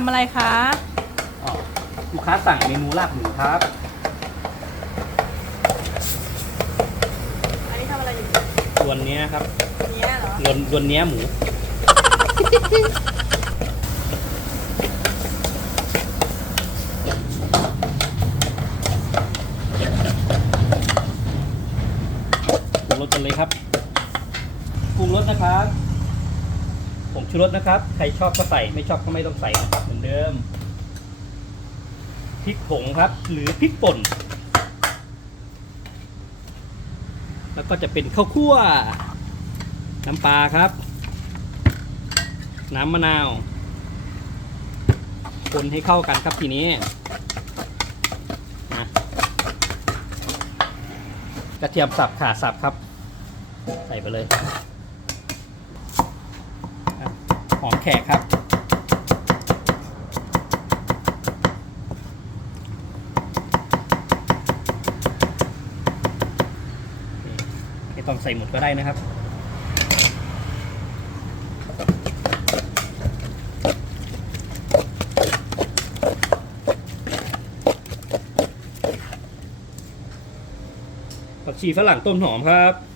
ทำอะไรคะอ๋อลูกค้าสั่งเมนูลาบหมูครับ อันนี้ทำอะไรอยู่ส่วนเนี้ยครับเนี้ยเหรอรวนรวนเนี้ยหมู ปรุงรสกันเลยครับ ปรุงรสนะครับ ผมชูรสนะครับ ใครชอบก็ใส่ไม่ชอบก็ไม่ต้องใส่นะครับเหมือนเดิมพริกผงครับ หรือพริกป่น แล้วก็จะเป็นข้าวคั่ว น้ำปลาครับ น้ำมะนาวคนให้เข้ากันครับทีนี้นะกระเทียมสับขาสับครับ ใส่ไปเลยครับหอมแขกครับ ไม่ต้องใส่หมดก็ได้นะครับผักชีฝรั่งต้นหอมครับ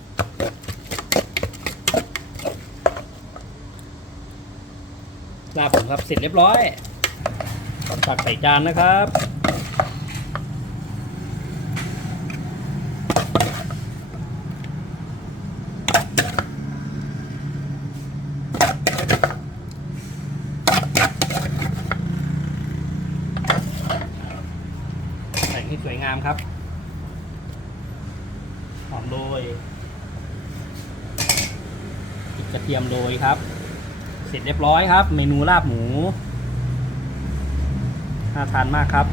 ลาบผมครับเสร็จเรียบร้อยตักใส่จานนะครับแต่ให้สวยงามครับ หอมโรยกกระเทียมโรยครับ เสร็จเรียบร้อยครับ เมนูลาบหมูน่าทานมากครับ